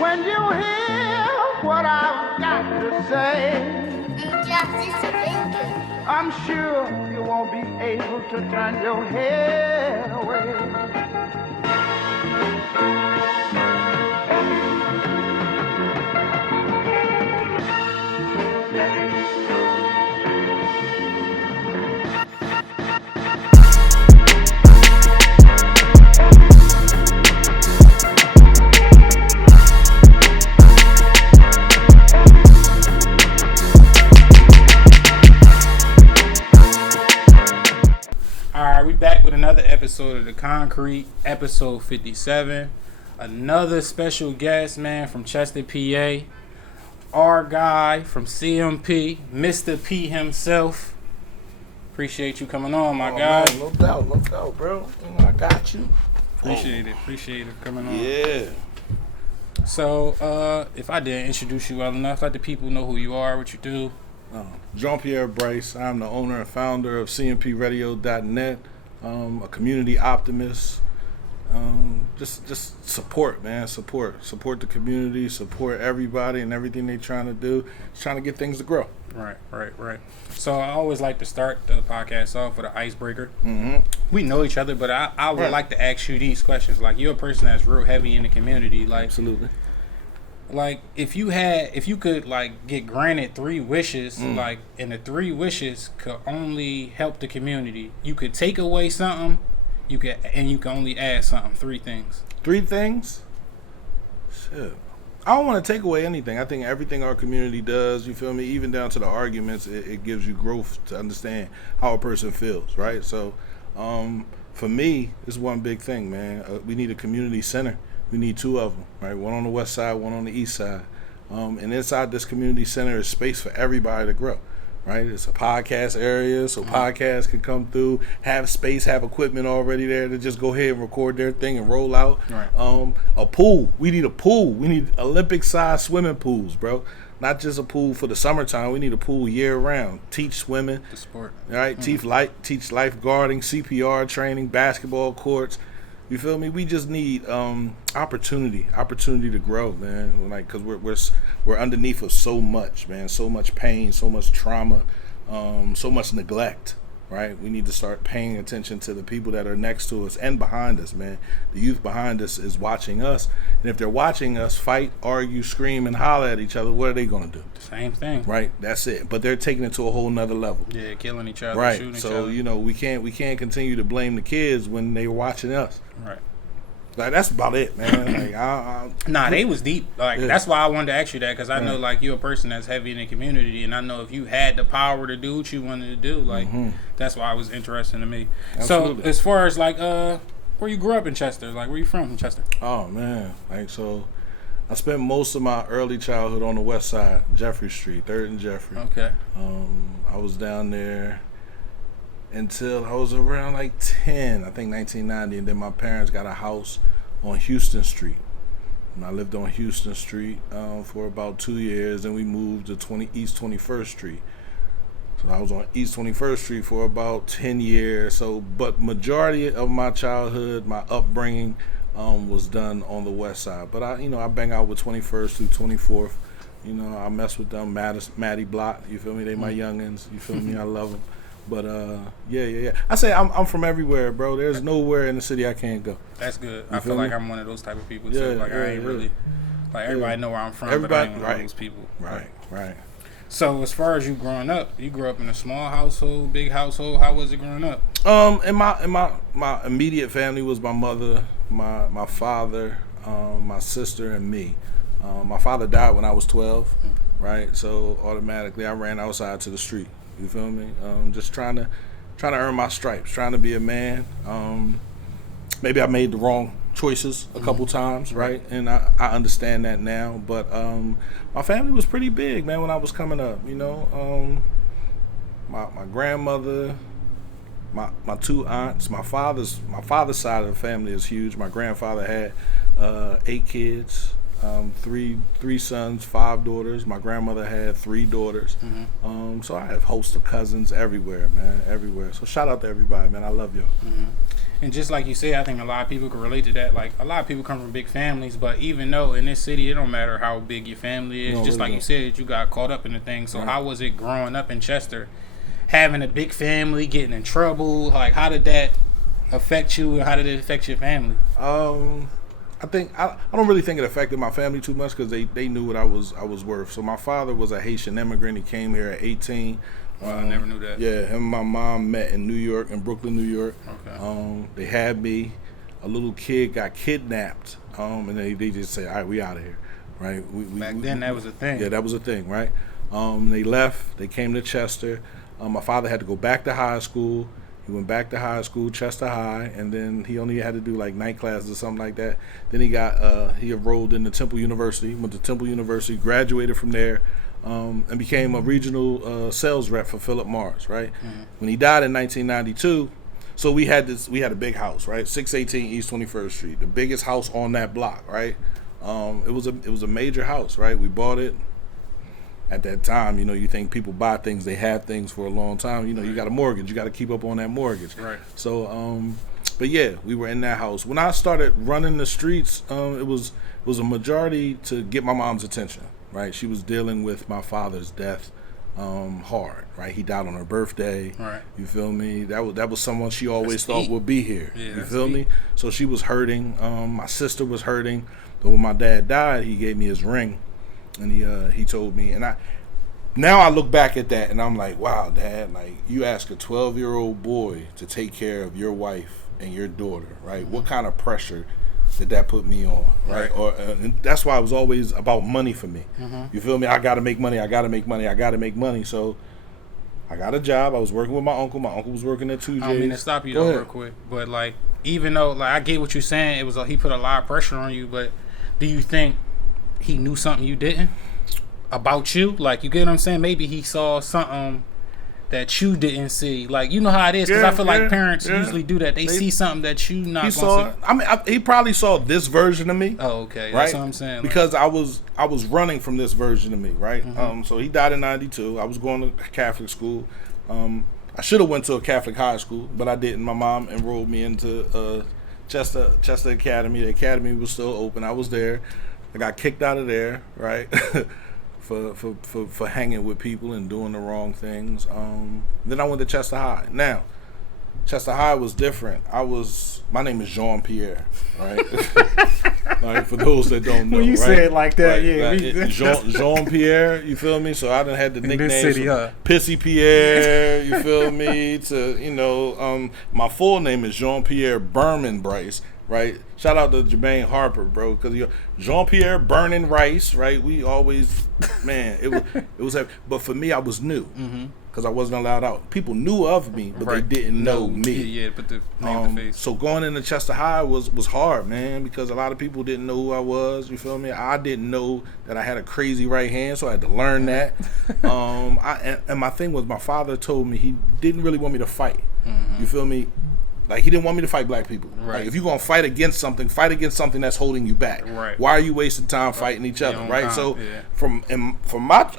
When you hear what I've got to say, I'm sure you won't be able to turn your head away. We back with another episode of The Concrete, episode 57. Another special guest, man, from Chester, PA. Our guy from CMP, Mr. P himself. Appreciate you coming on, my guy. Man, no doubt, bro. I got you. Appreciate it coming on. Yeah. So, if I didn't introduce you well enough, let the people know who you are, what you do. Jean-Pierre Brice. I'm the owner and founder of CMP Radio.net. A community optimist. Just support, man. Support the community. Support everybody and everything they're trying to do. Just trying to get things to grow. Right. So I always like to start the podcast off with an icebreaker. Mm-hmm. We know each other, but I would like to ask you these questions. Like, you're a person that's real heavy in the community. Like, absolutely. Like, if you could like get granted 3 wishes, like, and the 3 wishes could only help the community. You could take away something, you can only add something. 3 things. 3 things? Shit. I don't want to take away anything. I think everything our community does, you feel me, even down to the arguments, it gives you growth to understand how a person feels, right? So, for me, it's one big thing, man. We need a community center. We need 2 of them, right? One on the west side, one on the east side. And inside this community center is space for everybody to grow, right? It's a podcast area, so podcasts can come through, have space, have equipment already there to just go ahead and record their thing and roll out. Right. A pool. We need a pool. We need Olympic-sized swimming pools, bro. Not just a pool for the summertime. We need a pool year-round. Teach swimming. The sport. Right? Teach lifeguarding, CPR training, basketball courts. You feel me? We just need opportunity to grow, man. Like, cause we're underneath of so much, man. So much pain, so much trauma, so much neglect. Right? We need to start paying attention to the people that are next to us and behind us, man. The youth behind us is watching us, and if they're watching us fight, argue, scream, and holler at each other, what are they gonna do? Same thing. Right? That's it. But they're taking it to a whole nother level. Yeah, killing each other, right. Shooting each So other. we can't continue to blame the kids when they're watching us. Right. Like, that's about it, man. Like, they was deep. Like, that's why I wanted to ask you that, because I know, like, you're a person that's heavy in the community, and I know if you had the power to do what you wanted to do, like, that's why it was interesting to me. Absolutely. So, as far as, like, where you grew up in Chester, like, where you from in Chester? Oh, man. Like, so, I spent most of my early childhood on the west side, Jeffrey Street, 3rd and Jeffrey. Okay. I was down there until I was around like 10, I think 1990, and then my parents got a house on Houston Street. And I lived on Houston Street for about 2 years, and we moved to East 21st Street. So I was on East 21st Street for about 10 years. So, but majority of my childhood, my upbringing was done on the west side. But I bang out with 21st through 24th. You know, I mess with them, Maddie Block. You feel me? They my youngins. You feel me? I love them. But yeah. I say I'm from everywhere, bro. There's nowhere in the city I can't go. That's good. You I feel me? like I'm one of those type of people too. Like, I ain't really, like, everybody know where I'm from, but I ain't one of those people. Right. So, as far as you growing up, you grew up in a small household, big household. How was it growing up? In my immediate family was my mother, my father, my sister, and me. My father died when I was 12, right? So automatically I ran outside to the street. You feel me? Just trying to earn my stripes, trying to be a man. Maybe I made the wrong choices a couple times, right? And I understand that now. But my family was pretty big, man, when I was coming up. You know, my grandmother, my 2 aunts, my father's side of the family is huge. My grandfather had 8 kids. 3 sons, 5 daughters. My grandmother had 3 daughters. So I have a host of cousins everywhere, man, everywhere. So shout out to everybody, man. I love y'all. And just like you said, I think a lot of people can relate to that. Like, a lot of people come from big families, but even though in this city, it don't matter how big your family is. Just like you said, you got caught up in the thing. So how was it growing up in Chester, having a big family, getting in trouble? Like, how did that affect you, and how did it affect your family? I think I don't really think it affected my family too much because they knew what I was worth. So my father was a Haitian immigrant. He came here at 18. I never knew that. Yeah, him and my mom met in New York, in Brooklyn, New York. Okay. They had me. A little kid got kidnapped, and they just said, "All right, we out of here." Right? Back then, that was a thing. Yeah, that was a thing, right? They left. They came to Chester. My father had to go back to high school. He went back to high school, Chester High, and then he only had to do like night classes or something like that. Then he enrolled into Temple University, went to Temple University, graduated from there, and became a regional sales rep for Philip Morris, right? Mm-hmm. When he died in 1992, so we had a big house, right? 618 East 21st Street, the biggest house on that block, right? It was a major house, right? We bought it. At that time, you think people buy things, they have things for a long time. You got a mortgage, you got to keep up on that mortgage. Right. So, but yeah, we were in that house. When I started running the streets, it was a majority to get my mom's attention. Right. She was dealing with my father's death, hard. Right. He died on her birthday. Right. You feel me? That was someone she always thought would be here. Yeah, you feel me? So she was hurting. My sister was hurting. But when my dad died, he gave me his ring. And he told me, and now I look back at that and I'm like, wow, Dad, like you ask a 12-year-old boy to take care of your wife and your daughter, right? What kind of pressure did that put me on, right? Or and that's why it was always about money for me. Mm-hmm. You feel me? I got to make money. So I got a job. I was working with my uncle. My uncle was working at 2J's. I don't mean to stop you though real quick, but like even though like I get what you're saying, he put a lot of pressure on you, but do you think he knew something you didn't about you? Like, you get what I'm saying? Maybe he saw something that you didn't see. Like, you know how it is, because I feel like parents usually do that. They see something that you not going to see. I mean, he probably saw this version of me. Oh, okay. Right? That's what I'm saying. Because I was running from this version of me, right? Mm-hmm. So he died in 92. I was going to Catholic school. I should have went to a Catholic high school, but I didn't. My mom enrolled me into Chester Academy. The academy was still open. I was there. I got kicked out of there, right, for hanging with people and doing the wrong things. Then I went to Chester High. Now, Chester High was different. My name is Jean-Pierre, right? Like, for those that don't know, when you right? say it like that, right, yeah. Jean-Pierre, you feel me? So I done had the nicknames city, Pissy Pierre, you feel me? To, my full name is Jean-Pierre Brice. Right, shout out to Jermaine Harper, bro, because Jean-Pierre Burning Rice, right? We always, man, it was heavy. But for me, I was new because I wasn't allowed out. People knew of me, but they didn't know me. Yeah, but the name of the face. So going into Chester High was hard, man, because a lot of people didn't know who I was. You feel me? I didn't know that I had a crazy right hand, so I had to learn that. And my thing was, my father told me he didn't really want me to fight. You feel me? Like, he didn't want me to fight black people. Right. Like, if you're going to fight against something that's holding you back. Right. Why are you wasting time fighting each other, right? Time, So, yeah.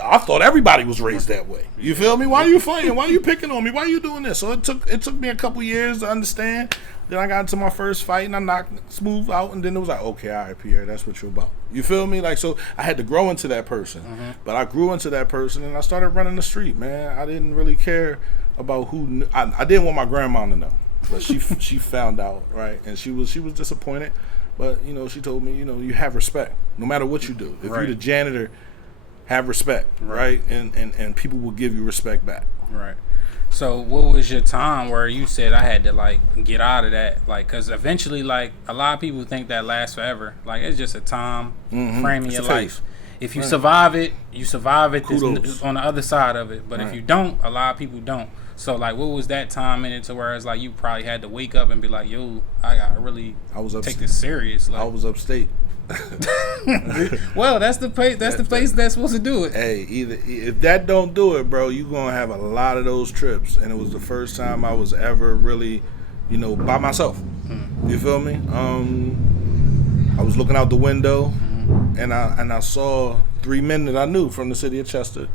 I thought everybody was raised that way. You feel me? Why are you fighting? Why are you picking on me? Why are you doing this? So, it took me a couple years to understand. Then I got into my first fight, and I knocked Smooth out, and then it was like, okay, all right, Pierre, that's what you're about. You feel me? Like, so I had to grow into that person. But I grew into that person, and I started running the street, man. I didn't really care about who knew. I didn't want my grandma to know. But she found out, right? And she was disappointed. But, she told me, you have respect no matter what you do. If you're the janitor, have respect, right? And people will give you respect back. Right. So what was your time where you said I had to, like, get out of that? Like, because eventually, like, a lot of people think that lasts forever. Like, it's just a time frame in your life. If you survive it, you survive it. There's on the other side of it. But if you don't, a lot of people don't. So, like, what was that time in it to where it's like you probably had to wake up and be like, yo, I gotta really take this serious. Like, I was upstate. Well, that's the place. That's the place that's supposed to do it. Hey, if that don't do it, bro, you gonna have a lot of those trips. And it was the first time I was ever really, by myself. You feel me? I was looking out the window, and I saw 3 men that I knew from the city of Chester.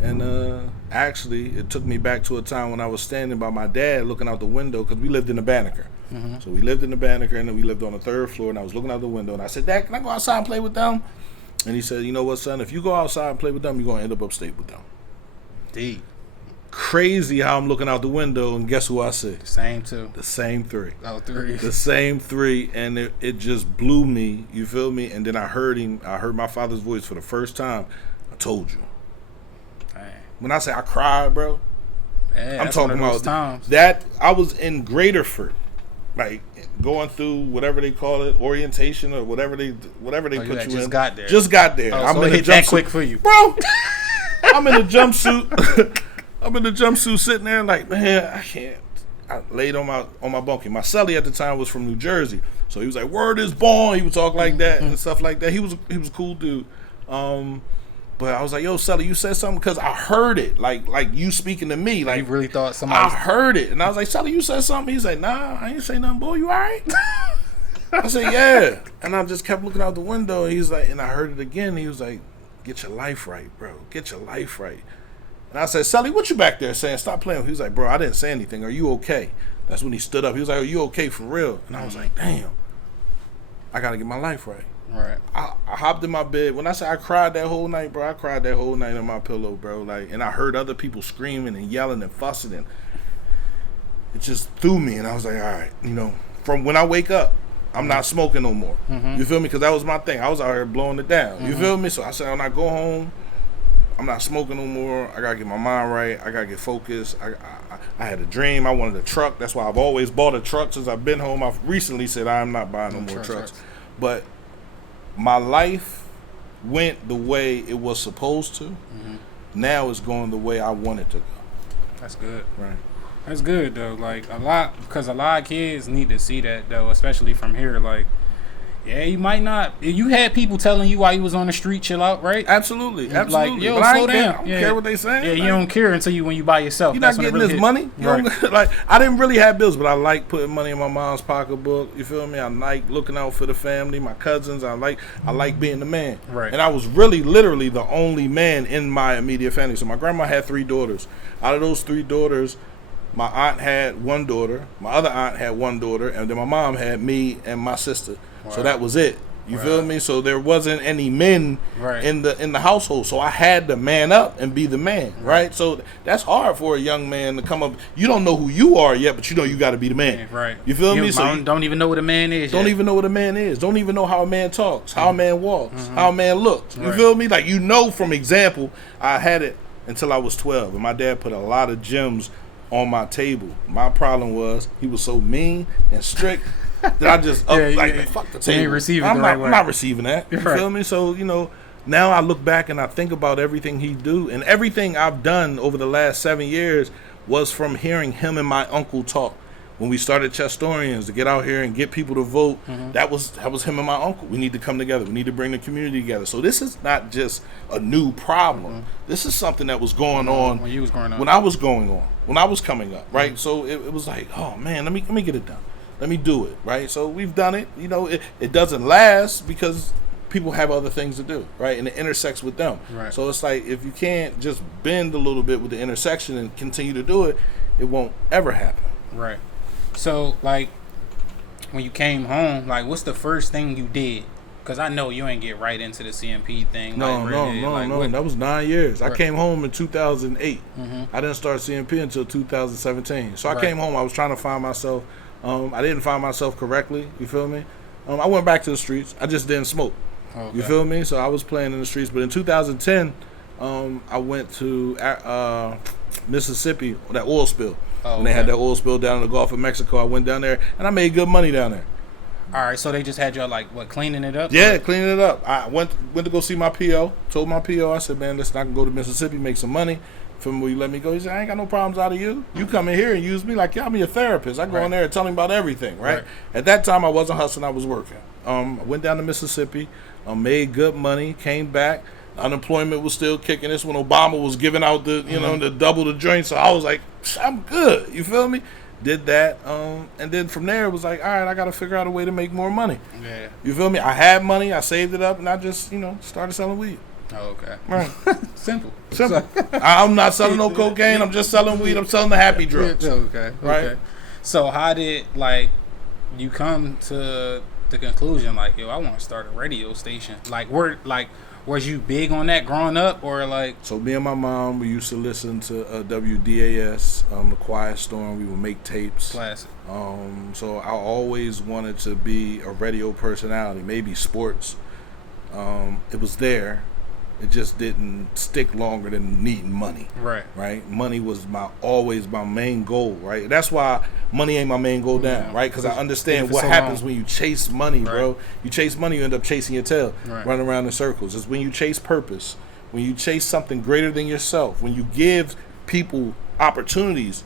And actually, it took me back to a time when I was standing by my dad looking out the window because we lived in the Banneker. Mm-hmm. So we lived in the Banneker, and we lived on the 3rd floor, and I was looking out the window, and I said, Dad, can I go outside and play with them? And he said, you know what, son, if you go outside and play with them, you're going to end up upstate with them. Deep. Crazy how I'm looking out the window, and guess who I see? Same two. The same 3. Oh, 3. The same 3, and it just blew me, you feel me? And then I heard my father's voice for the first time. I told you. Dang. When I say I cried, bro, Yeah, I'm talking about times. that. I was in Graterford, like going through whatever they call it, orientation or whatever they put you in. Just got there. Just got there. Oh, I'm so in it a hit that jumpsuit, quick for you, bro. I'm in a jumpsuit. I'm in the jumpsuit sitting there like, man, I can't. I laid on my bunkie. My celly at the time was from New Jersey, so he was like, "Word is born." He would talk like that and stuff like that. He was a cool dude. But I was like, "Yo, celly, you said something," because I heard it, like you speaking to me, like you really thought somebody. I heard it, and I was like, "Celly, you said something." He's like, "Nah, I ain't say nothing, boy. You all right?" I said, "Yeah," and I just kept looking out the window. And he's like, and I heard it again. He was like, "Get your life right, bro. Get your life right." And I said, "Sally, what you back there saying? Stop playing." He was like, "Bro, I didn't say anything. Are you okay?" That's when he stood up. He was like, "Are you okay for real?" And I was like, "Damn, I got to get my life right." Right. I hopped in my bed. When I say I cried that whole night, bro, I cried that whole night on my pillow, bro. Like, and I heard other people screaming and yelling and fussing, and it just threw me. And I was like, all right, from when I wake up, I'm not smoking no more. Mm-hmm. You feel me? Because that was my thing. I was out here blowing it down. Mm-hmm. You feel me? So I said, when I go home, I'm not smoking no more. I gotta get my mind right. I gotta get focused. I had a dream. I wanted a truck. That's why I've always bought a truck since I've been home. I've recently said I'm not buying no more trucks. But my life went the way it was supposed to. Mm-hmm. Now it's going the way I want it to go. That's good. Right. That's good though. Like because a lot of kids need to see that though, especially from here. Like, yeah, you might not. You had people telling you while you was on the street, chill out, right? Absolutely. Like, yo, but slow down. I don't care what they saying. Yeah, you don't care until when you by yourself. You're not getting this money. Right. Like, I didn't really have bills, but I like putting money in my mom's pocketbook. You feel me? I like looking out for the family, my cousins. I like being the man. Right. And I was really, literally the only man in my immediate family. So my grandma had 3 daughters. Out of those 3 daughters, my aunt had 1 daughter. My other aunt had 1 daughter, and then my mom had me and my sister. Wow. So that was it. You feel me? So there wasn't any men in the household. So I had to man up and be the man, right? So that's hard for a young man to come up. You don't know who you are yet, but you know you got to be the man. Right. You feel me? So you don't even know what a man is. Don't even know what a man is. Don't even know how a man talks, how a man walks, how a man looks. You feel me? Like, from example, I had it until I was 12, and my dad put a lot of gems on my table. My problem was he was so mean and strict that I just fuck the table. You ain't receiving the right way. I'm not receiving that. You feel me? So, now I look back and I think about everything he do, and everything I've done over the last 7 years was from hearing him and my uncle talk. When we started Chestorians to get out here and get people to vote, that was him and my uncle. We need to come together. We need to bring the community together. So this is not just a new problem. This is something that was going on when you was growing up. When I was coming up, right? So it was like, oh man, let me get it done. Let me do it, right? So we've done it. It doesn't last because people have other things to do, right? And it intersects with them. Right. So it's like, if you can't just bend a little bit with the intersection and continue to do it, it won't ever happen. Right. So, like, when you came home, like, what's the first thing you did? Because I know you ain't get right into the CMP thing. No. That was 9 years. Right. I came home in 2008. I didn't start CMP until 2017. So I came home. I was trying to find myself. I didn't find myself correctly. You feel me? I went back to the streets. I just didn't smoke. Okay. You feel me? So I was playing in the streets. But in 2010, I went to Mississippi, that oil spill. When they had that oil spill down in the Gulf of Mexico, I went down there, and I made good money down there. All right, so they just had you cleaning it up? Yeah, cleaning it up. I went to go see my PO. Told my PO, I said, man, listen, I can go to Mississippi, make some money. From where you let me go, he said, I ain't got no problems out of you. You come in here and use me like I'm your therapist. I go in there and tell him about everything, right? At that time, I wasn't hustling, I was working. I went down to Mississippi, made good money, came back. Unemployment was still kicking. This when Obama was giving out the the double the joint. So I was like, I'm good. You feel me? Did that, and then from there it was like, all right, I got to figure out a way to make more money. Yeah. You feel me? I had money, I saved it up, and I just started selling weed. Oh, okay. Right. Simple. I'm not selling no cocaine. I'm just selling weed. I'm selling the happy drugs. Okay. Right. So how did you come to the conclusion like, yo, I want to start a radio station? Like, was you big on that growing up, or like? So me and my mom, we used to listen to WDAS, the Quiet Storm. We would make tapes. Classic. So I always wanted to be a radio personality, maybe sports. It was there. It just didn't stick longer than needing money. Right. Money was always my main goal. Right. That's why money ain't my main goal down. Right. Because I understand what happens when you chase money, bro. You chase money, you end up chasing your tail, running around in circles. It's when you chase purpose, when you chase something greater than yourself, when you give people opportunities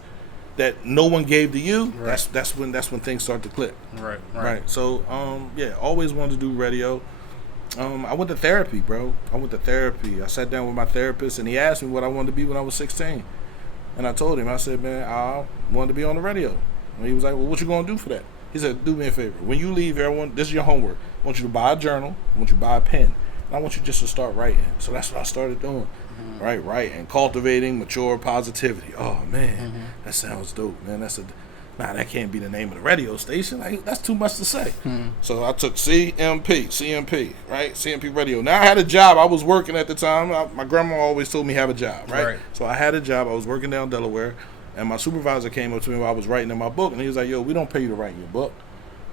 that no one gave to you. That's when things start to click. Right. So always wanted to do radio. I went to therapy, bro. I sat down with my therapist, and he asked me what I wanted to be when I was 16. And I told him, I said, man, I wanted to be on the radio. And he was like, well, what you going to do for that? He said, do me a favor. When you leave here, this is your homework. I want you to buy a journal. I want you to buy a pen. And I want you just to start writing. So that's what I started doing. Writing, cultivating mature positivity. Oh, man, that sounds dope, man. That can't be the name of the radio station. Like, that's too much to say. So I took CMP, right? CMP Radio. Now I had a job. I was working at the time. My grandma always told me have a job, right? So I had a job. I was working down Delaware, and my supervisor came up to me while I was writing in my book, and he was like, yo, we don't pay you to write in your book.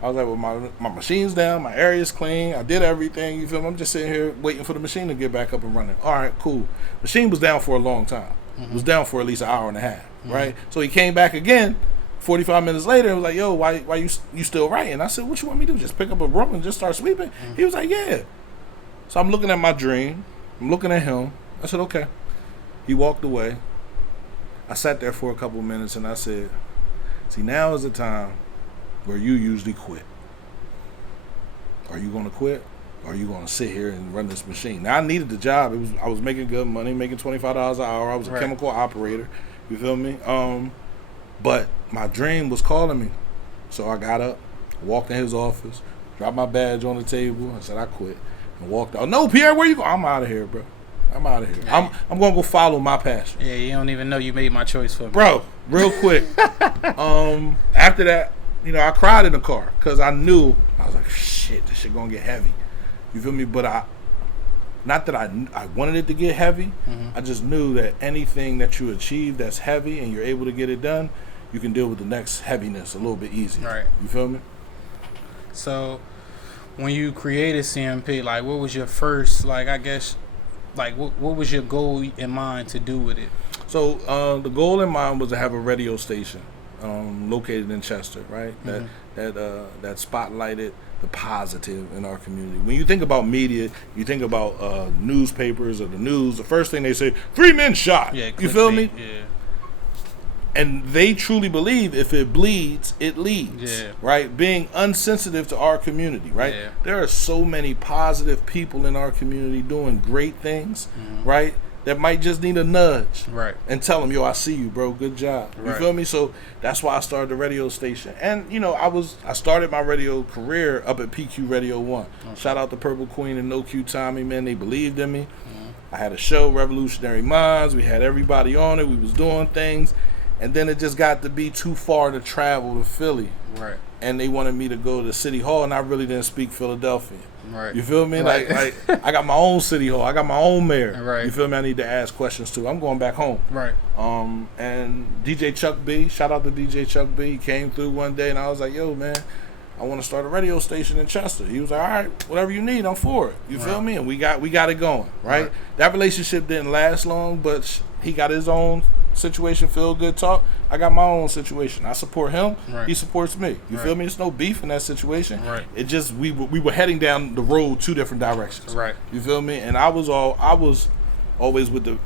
I was like, well, my machine's down. My area's clean. I did everything. You feel me? I'm just sitting here waiting for the machine to get back up and running. All right, cool. Machine was down for a long time. It was down for at least an hour and a half, right? So he came back again. 45 minutes later, it was like, yo, why you still writing? I said, what you want me to do? Just pick up a broom and just start sweeping? He was like, yeah. So I'm looking at my dream. I'm looking at him. I said, okay. He walked away. I sat there for a couple of minutes, and I said, see, now is the time where you usually quit. Are you going to quit? Or are you going to sit here and run this machine? Now, I needed the job. I was making good money, making $25 an hour. I was a chemical operator. You feel me? But my dream was calling me. So I got up, walked in his office, dropped my badge on the table. I said, I quit. And walked out. No, Pierre, where you going? I'm out of here, bro. I'm out of here. Yeah. I'm going to go follow my passion. Yeah, you don't even know you made my choice for me. Bro, real quick. After that, I cried in the car because I knew, I was like, shit, this shit going to get heavy. You feel me? But not that I wanted it to get heavy. I just knew that anything that you achieve that's heavy and you're able to get it done, you can deal with the next heaviness a little bit easier. Right. You feel me? So, when you created CMP, like, what was your first, like, I guess, like, what was your goal in mind to do with it? So, the goal in mind was to have a radio station located in Chester, right? That spotlighted the positive in our community. When you think about media, you think about newspapers or the news, the first thing they say, 3 men shot. Yeah, you feel me? Yeah. And they truly believe if it bleeds, it leads. Yeah. Right? Being unsensitive to our community, right? Yeah. There are so many positive people in our community doing great things, right? That might just need a nudge. Right. And tell them, yo, I see you, bro. Good job. You feel me? So that's why I started the radio station. And, I started my radio career up at PQ Radio 1. Okay. Shout out to Purple Queen and No Q Tommy, man. They believed in me. I had a show, Revolutionary Minds. We had everybody on it. We was doing things. And then it just got to be too far to travel to Philly. Right. And they wanted me to go to City Hall, and I really didn't speak Philadelphia. Right. You feel me? Right. Like I got my own City Hall. I got my own mayor. Right. You feel me? I need to ask questions too. I'm going back home. Right. And DJ Chuck B, shout out to DJ Chuck B. He came through one day, and I was like, yo, man, I want to start a radio station in Chester. He was like, all right, whatever you need, I'm for it. You feel me? And we got it going, right? That relationship didn't last long, but he got his own situation, feel good talk. I got my own situation. I support him. Right. He supports me. You feel me? There's no beef in that situation. Right. It just we were heading down the road 2 different directions. Right. You feel me? And I was always with the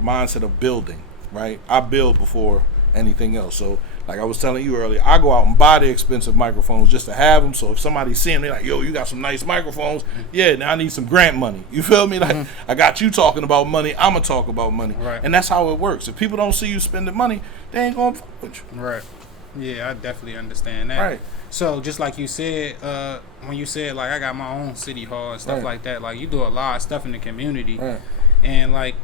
mindset of building. Right. I build before anything else. So like I was telling you earlier, I go out and buy the expensive microphones just to have them. So if somebody's seeing me like, yo, you got some nice microphones. Yeah, now I need some grant money. You feel me? Like I got you talking about money. I'm going to talk about money. Right. And that's how it works. If people don't see you spending money, they ain't going to fuck with you. Right. Yeah, I definitely understand that. Right. So just like you said, when you said like I got my own city hall and stuff like that, like you do a lot of stuff in the community. Right. And like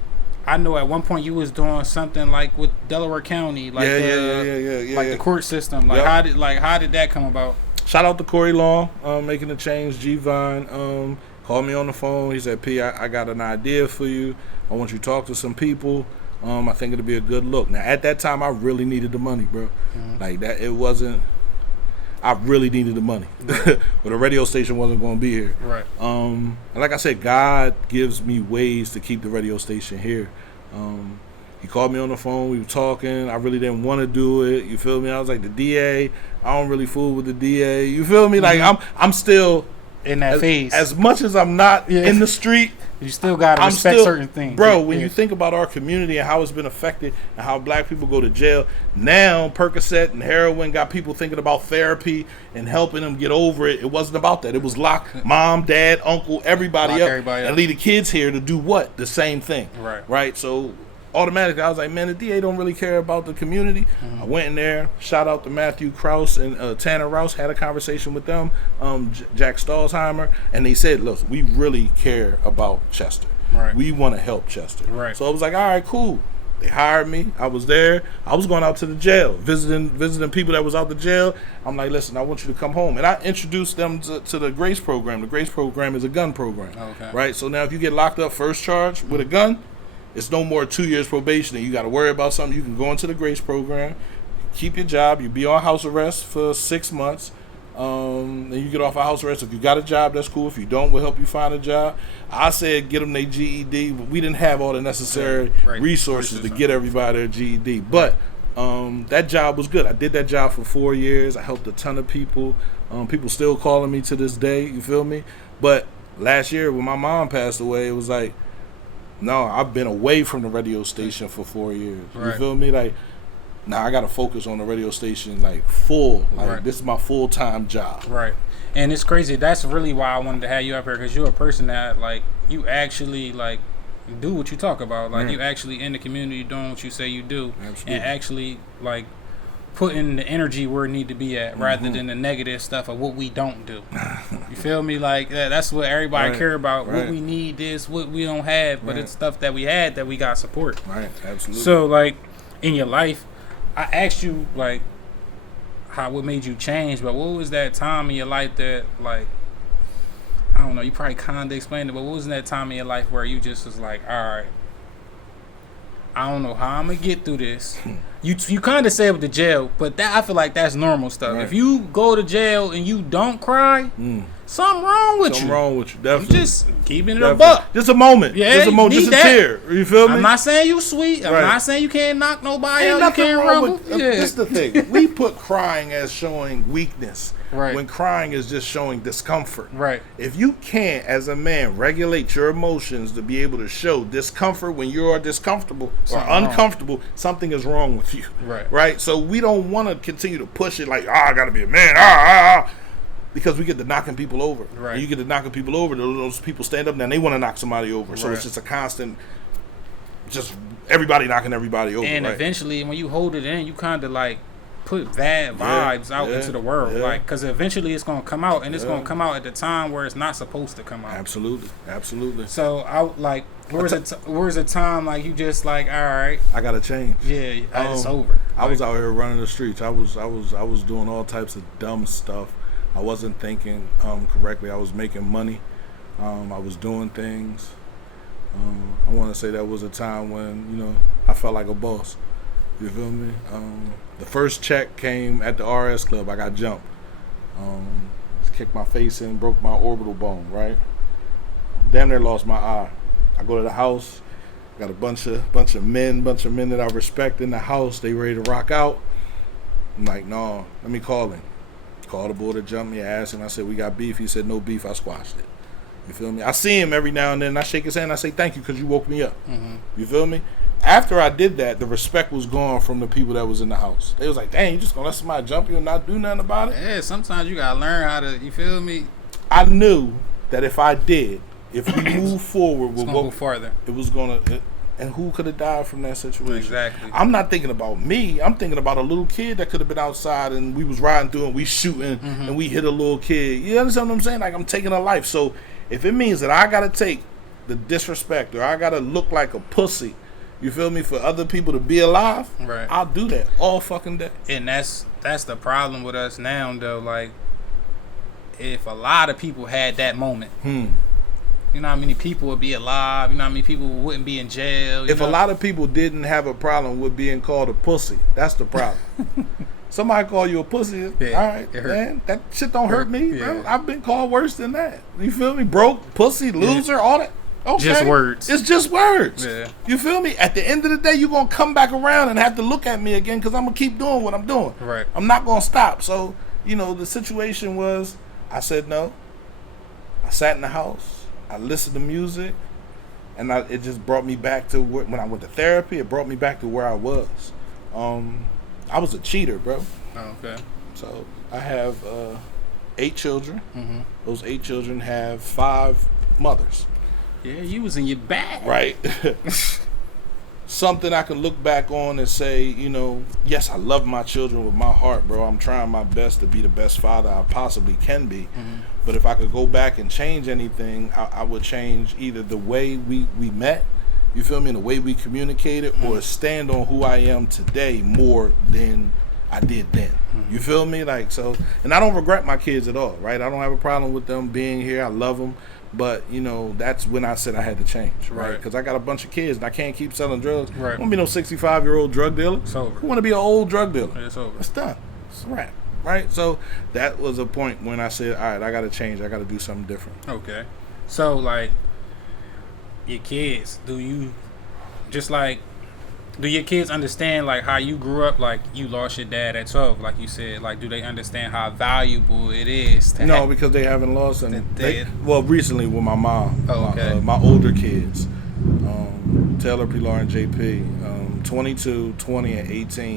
I know at one point you was doing something like with Delaware County, like the court system. Like how did that come about? shout out to Corey Long, making the change. G-Vine called me on the phone. He said, P, I got an idea for you. I want you to talk to some people. I think it'll be a good look. Now, at that time, I really needed the money, bro. Like that, it wasn't. I really needed the money, but the radio station wasn't going to be here. Right. And like I said, God gives me ways to keep the radio station here. He called me on the phone. We were talking. I really didn't want to do it. You feel me? I was like, the DA. I don't really fool with the DA. You feel me? Like I'm still in that phase. As much as I'm not in the street, you still gotta respect certain things, bro. When you think about our community and how it's been affected and how black people go to jail now, Percocet and heroin got people thinking about therapy and helping them get over it. It wasn't about that. It was lock mom, dad, uncle, everybody up, and leave the kids here to do what? The same thing. Right. So automatically, I was like, man, the DA don't really care about the community. I went in there. Shout out to Matthew Krause and Tanner Rouse. Had a conversation with them, Jack Stallsheimer, and they said, look, we really care about Chester. Right. We want to help Chester. Right. So I was like, all right, cool. They hired me. I was there. I was going out to the jail, visiting people that was out the jail. I'm like, listen, I want you to come home. And I introduced them to the GRACE program. The GRACE program is a gun program. Okay. Right? So now if you get locked up first charge with a gun, it's no more 2 years probation and you got to worry about something. You can go into the GRACE program, keep your job, you be on house arrest for 6 months, then you get off of house arrest. If you got a job, that's cool. If you don't, we'll help you find a job. I said get them their GED, but we didn't have all the necessary resources to get everybody their GED. But that job was good. I did that job for 4 years. I helped a ton of people. People still calling me to this day, you feel me? But last year when my mom passed away, it was like, no, I've been away from the radio station for 4 years. You feel me? Like, now I got to focus on the radio station, like, full. Like, this is my full-time job. Right. And it's crazy. That's really why I wanted to have you up here, because you're a person that, like, you actually, like, do what you talk about. Like, you actually in the community doing what you say you do. Absolutely. And actually, like, putting the energy where it need to be at, rather than the negative stuff of what we don't do. You feel me? Like that's what everybody care about. What we need is what we don't have, but it's stuff that we had that we got support. Right, absolutely. So like in your life, I asked you like what made you change, but what was that time in your life that like I don't know, you probably kinda explained it, but what was that time in your life where you just was like, all right, I don't know how I'm gonna get through this. You kind of said with the jail, but that I feel like that's normal stuff. If you go to jail and you don't cry, something wrong with you. Something wrong with you, definitely. You just keeping it a buck. Just a moment. Yeah, just a moment. Just a tear. You feel me? I'm not saying you sweet. I'm not saying you can't knock nobody out. You can't rumble. This is the thing. We put crying as showing weakness. Right. When crying is just showing discomfort. Right. If you can't, as a man, regulate your emotions to be able to show discomfort when you are discomfortable or uncomfortable, something is wrong with you. Right. So we don't want to continue to push it like, I gotta be a man. Because we get to knocking people over. Right. And you get to knocking people over, those people stand up now and they want to knock somebody over. So it's just a constant, just everybody knocking everybody over. And eventually, when you hold it in, you kind of like put bad vibes out into the world, like, because eventually it's gonna come out, and it's gonna come out at the time where it's not supposed to come out. Absolutely. So I like, where's a time like you just like, all right, I gotta change. Yeah, it's over. I was out here running the streets. I was doing all types of dumb stuff. I wasn't thinking correctly. I was making money. I was doing things. I want to say that was a time when I felt like a boss. You feel me? The first check came at the RS Club. I got jumped. Kicked my face in, broke my orbital bone, right? Damn near lost my eye. I go to the house, got a bunch of men that I respect in the house. They ready to rock out. I'm like, no, let me call him. Called the boy that jumped me. I asked him, I said, we got beef? He said, no beef. I squashed it. You feel me? I see him every now and then. I shake his hand. I say, thank you, because you woke me up. You feel me? After I did that, the respect was gone from the people that was in the house. They was like, dang, you just gonna let somebody jump you and not do nothing about it? Yeah, sometimes you gotta learn how to, you feel me? I knew that if we move forward, we'll go farther. It was gonna, and who could have died from that situation? Exactly. I'm not thinking about me. I'm thinking about a little kid that could have been outside and we was riding through and we shooting and we hit a little kid. You understand what I'm saying? Like, I'm taking a life. So if it means that I gotta take the disrespect or I gotta look like a pussy, you feel me, for other people to be alive, right, I'll do that all fucking day. And that's the problem with us now, though. Like, if a lot of people had that moment. You know how many people would be alive? You know how many people wouldn't be in jail? If a lot of people didn't have a problem with being called a pussy, that's the problem. Somebody call you a pussy, all right, man, that shit don't hurt me, bro. I've been called worse than that. You feel me? Broke, pussy, loser, all that. Okay. Just words. It's just words. Yeah. You feel me? At the end of the day, you're going to come back around and have to look at me again because I'm going to keep doing what I'm doing. Right. I'm not going to stop. So, you know, the situation was I said no. I sat in the house. I listened to music. And it just brought me back to when I went to therapy. It brought me back to where I was. I was a cheater, bro. Oh, okay. So I have 8 children. Those 8 children have 5 mothers. Yeah, you was in your bag. Right. Something I can look back on and say, you know, yes, I love my children with my heart, bro. I'm trying my best to be the best father I possibly can be. But if I could go back and change anything, I would change either the way we met, you feel me, and the way we communicated, or stand on who I am today more than I did then. You feel me? Like, so, and I don't regret my kids at all, right? I don't have a problem with them being here. I love them. But, you know, that's when I said I had to change, right? Because I got a bunch of kids and I can't keep selling drugs. Right. I don't want to be no 65-year-old drug dealer. It's over. I want to be an old drug dealer. It's over. It's done. It's a wrap, right? So that was a point when I said, all right, I got to change. I got to do something different. Okay. So, like, your kids, do your kids understand, like, how you grew up? Like, you lost your dad at 12, like you said. Like, do they understand how valuable it is to No, because they haven't lost any. Well, recently with my mom. Oh, okay. My older kids, Taylor, Pilar, and JP, 22, 20, and 18,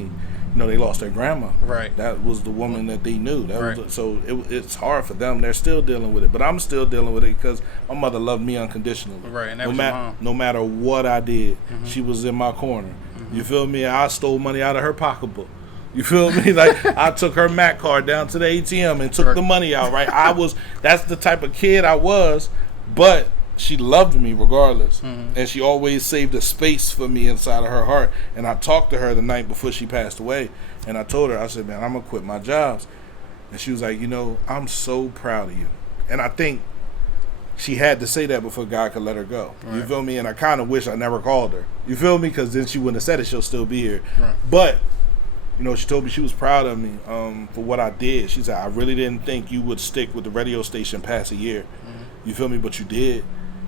you know, they lost their grandma. Right. That was the woman that they knew. Right. It's hard for them. They're still dealing with it. But I'm still dealing with it because my mother loved me unconditionally. Right, and that was your mom. No matter what I did, she was in my corner. You feel me? I stole money out of her pocketbook. You feel me? Like, I took her MAC card down to the ATM and took the money out, right? That's the type of kid I was, but she loved me regardless. And she always saved a space for me inside of her heart. And I talked to her the night before she passed away, and I told her, I said, man, I'm going to quit my jobs. And she was like, you know, I'm so proud of you. And I think she had to say that before God could let her go. Right. You feel me? And I kind of wish I never called her. You feel me? Because then she wouldn't have said it. She'll still be here. Right. But, you know, she told me she was proud of me for what I did. She said, I really didn't think you would stick with the radio station past a year. You feel me? But you did.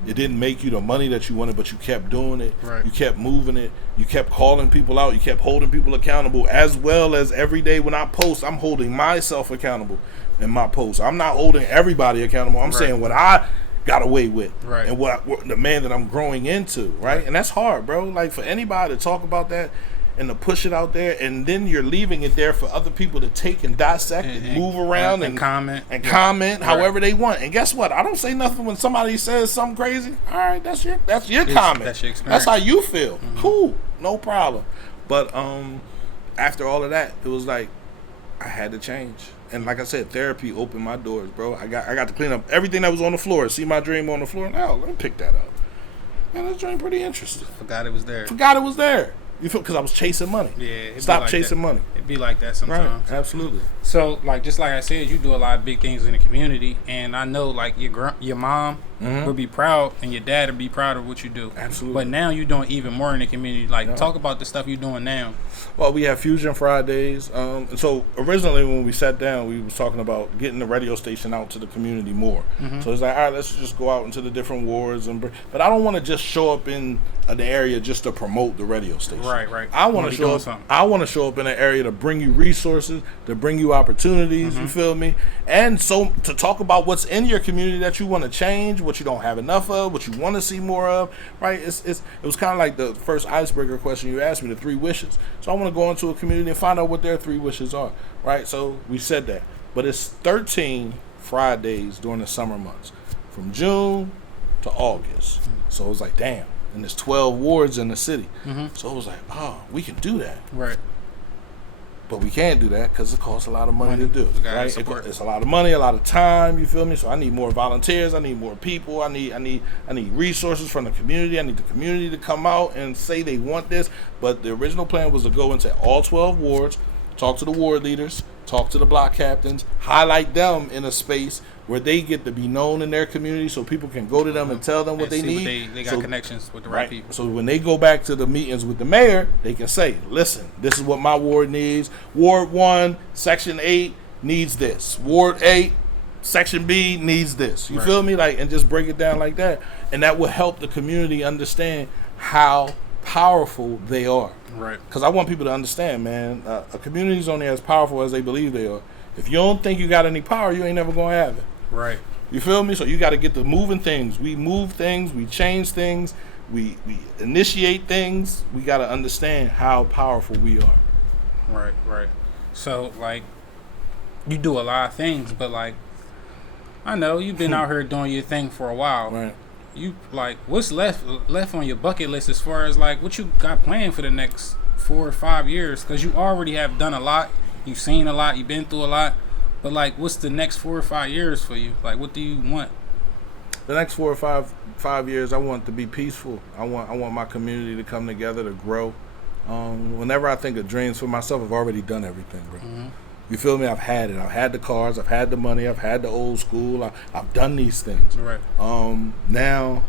It didn't make you the money that you wanted, but you kept doing it. Right. You kept moving it. You kept calling people out. You kept holding people accountable, as well as every day when I post, I'm holding myself accountable in my post. I'm not holding everybody accountable. I'm saying what I got away with, right, and what the man that I'm growing into, right? And that's hard, bro. Like, for anybody to talk about that and to push it out there, and then you're leaving it there for other people to take and dissect and move around and comment however they want. And guess what? I don't say nothing when somebody says something crazy. All right, that's your comment. That's your experience. That's how you feel. Cool, no problem. But after all of that, it was like I had to change. And like I said, therapy opened my doors, bro. I got to clean up everything that was on the floor. See my dream on the floor? Now, let me pick that up. Man, this dream pretty interesting. Forgot it was there. You feel, because I was chasing money. Yeah. Stop chasing money. It'd be like that sometimes. Right, absolutely. So, like, just like I said, you do a lot of big things in the community, and I know, like, your mom would be proud, and your dad would be proud of what you do. Absolutely. But now you're doing even more in the community. Like, talk about the stuff you're doing now. Well, we have Fusion Fridays. And so originally when we sat down, we was talking about getting the radio station out to the community more. So it's like, all right, let's just go out into the different wards. But I don't want to just show up in an area just to promote the radio station. Right. I want to show up. I want to show up in an area to bring you resources, to bring you opportunities. You feel me? And so to talk about what's in your community that you want to change, what you don't have enough of, what you want to see more of. Right? It was kind of like the first icebreaker question you asked me, the 3 wishes. So I want to go into a community and find out what their 3 wishes are. Right? So we said that, but it's 13 Fridays during the summer months, from June to August. So it was like, damn. And there's 12 wards in the city. So it was like, oh, we can do that. Right. But we can't do that because it costs a lot of money to do. Right? It's a lot of money, a lot of time, you feel me? So I need more volunteers, I need more people, I need resources from the community. I need the community to come out and say they want this. But the original plan was to go into all 12 wards, talk to the ward leaders, talk to the block captains, highlight them in a space where they get to be known in their community so people can go to them and tell them what they need. They got connections with the right people. So when they go back to the meetings with the mayor, they can say, listen, this is what my ward needs. Ward 1, Section 8 needs this. Ward 8, Section B needs this. You feel me? Like, and just break it down like that. And that will help the community understand how powerful they are. Right. Because I want people to understand, man, a community is only as powerful as they believe they are. If you don't think you got any power, you ain't never going to have it. Right. You feel me? So you got to get to moving things. We move things. We change things. We initiate things. We got to understand how powerful we are. Right, right. So, like, you do a lot of things, but, like, I know you've been out here doing your thing for a while. Right. You, like, what's left on your bucket list as far as, like, what you got planned for the next 4 or 5 years? Because you already have done a lot. You've seen a lot. You've been through a lot. But, like, what's the next 4 or 5 years for you? Like, what do you want? The next 4 or 5 years, I want it to be peaceful. I want my community to come together, to grow. Whenever I think of dreams for myself, I've already done everything, bro. Mm-hmm. You feel me? I've had it. I've had the cars. I've had the money. I've had the old school. I've done these things. Right. Now,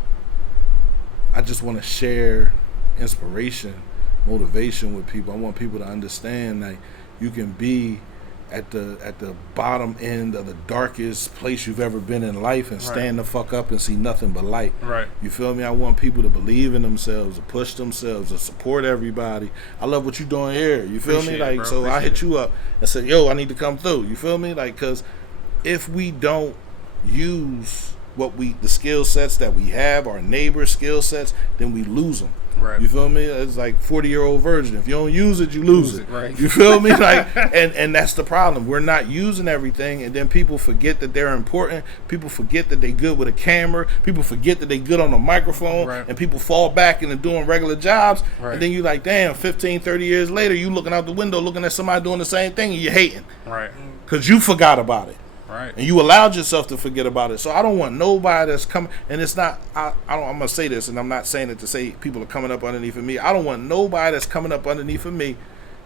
I just want to share inspiration, motivation with people. I want people to understand that you can be at the bottom end of the darkest place you've ever been in life and stand the fuck up and see nothing but light. Right. You feel me? I want people to believe in themselves, to push themselves, to support everybody. I love what you're doing here. You feel me? Like, so I hit you up and said, yo, I need to come through. You feel me? Like, because if we don't use the skill sets that we have, our neighbors' skill sets, then we lose them. Right. You feel me? It's like 40-year-old virgin. If you don't use it, you lose it. Right. You feel me? Like, and that's the problem. We're not using everything, and then people forget that they're important. People forget that they good with a camera. People forget that they good on a microphone, and people fall back into doing regular jobs. Right. And then you're like, damn, 15, 30 years later, you looking out the window, looking at somebody doing the same thing, and you're hating. Right. Because you forgot about it. Right. And you allowed yourself to forget about it. So I don't want nobody that's coming, and it's not, I'm going to say this, and I'm not saying it to say people are coming up underneath of me. I don't want nobody that's coming up underneath of me,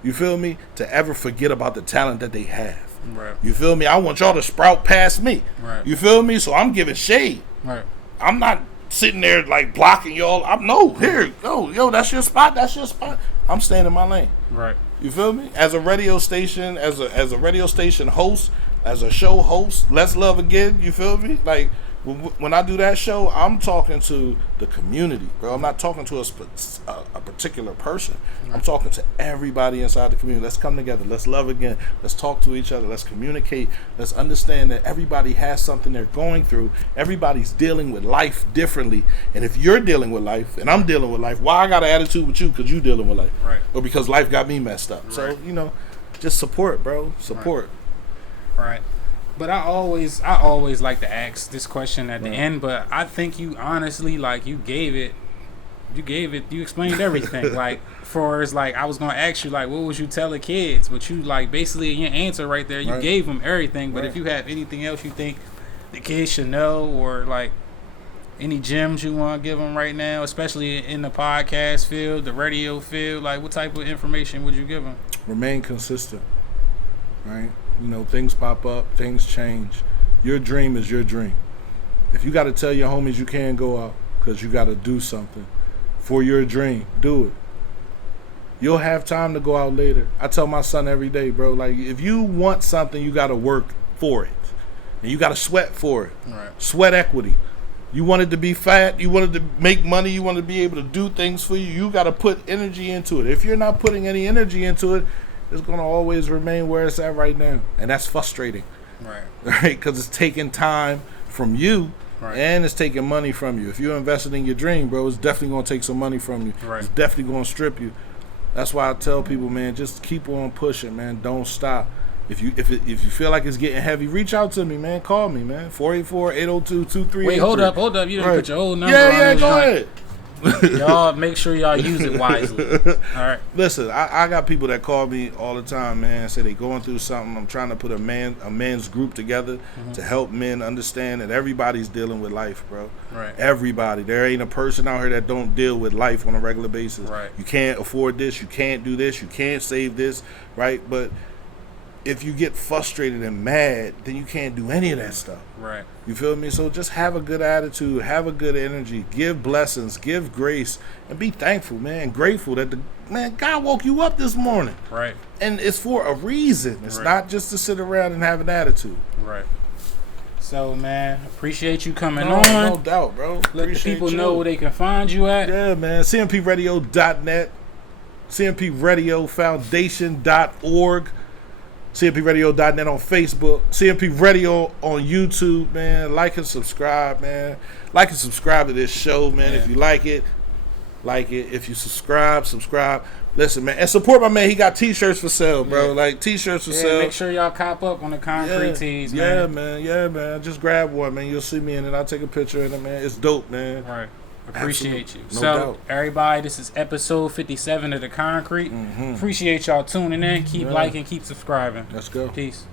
you feel me, to ever forget about the talent that they have. Right. You feel me? I want y'all to sprout past me. Right. You feel me? So I'm giving shade. Right. I'm not sitting there like blocking y'all. Here, go. Yo, that's your spot. That's your spot. I'm staying in my lane. Right. You feel me? As a radio station, as a radio station host, as a show host, Let's Love Again, you feel me? Like, when I do that show, I'm talking to the community, bro. I'm not talking to a particular person. I'm talking to everybody inside the community. Let's come together. Let's love again. Let's talk to each other. Let's communicate. Let's understand that everybody has something they're going through. Everybody's dealing with life differently. And if you're dealing with life and I'm dealing with life, why I got an attitude with you? Because you dealing with life. Right. Or because life got me messed up. Right. So, just support, bro. Support. Right. But I always like to ask this question at the end, but I think you honestly, like, you explained everything. Like, for as like, I was going to ask you, like, what would you tell the kids? But you, like, basically in your answer right there, you gave them everything. But if you have anything else you think the kids should know, or like any gems you want to give them right now, especially in the podcast field, the radio field, like, what type of information would you give them? Remain consistent, right? Things pop up, things change. Your dream is your dream. If you got to tell your homies you can't go out because you got to do something for your dream, do it. You'll have time to go out later. I tell my son every day, bro, like, if you want something, you got to work for it. And you got to sweat for it. Right. Sweat equity. You wanted to be fat, you wanted to make money, you wanted to be able to do things for you, you got to put energy into it. If you're not putting any energy into it, it's going to always remain where it's at right now. And that's frustrating. Right? Because it's taking time from you, and it's taking money from you. If you're investing in your dream, bro, it's definitely going to take some money from you. Right. It's definitely going to strip you. That's why I tell people, man, just keep on pushing, man. Don't stop. If you feel like it's getting heavy, reach out to me, man. Call me, man. 484-802-2383. Wait, hold up. You didn't put your old number on Yeah, this go joint. ahead. Y'all make sure y'all use it wisely. All right. Listen, I got people that call me all the time, man. Say they going through something. I'm trying to put a men's group together to help men understand that everybody's dealing with life, bro. Right. Everybody. There ain't a person out here that don't deal with life on a regular basis. Right. You can't afford this. You can't do this. You can't save this. Right. But if you get frustrated and mad, then you can't do any of that stuff. Right. You feel me? So just have a good attitude, have a good energy, give blessings, give grace, and be thankful, man, grateful that God woke you up this morning. Right. And it's for a reason. It's not just to sit around and have an attitude. Right. So, man, appreciate you coming on. No doubt, bro. Let the people know where they can find you at. Yeah, man. CMPRadio.net, CMPRadioFoundation.org, CMPRadio.net on Facebook, CMP Radio on YouTube, man. Like and subscribe, man. Like and subscribe to this show, man. Yeah. If you like it. If you subscribe. Listen, man. And support my man. He got T-shirts for sale, bro. Yeah. Like, T-shirts for sale. Make sure y'all cop up on the concrete tees, man. Yeah, man. Just grab one, man. You'll see me in it. I'll take a picture in it, man. It's dope, man. Right. Appreciate you. No so, doubt. everybody, this is episode 57 of The Concrete. Mm-hmm. Appreciate y'all tuning in. Keep liking, keep subscribing. Let's go. Peace.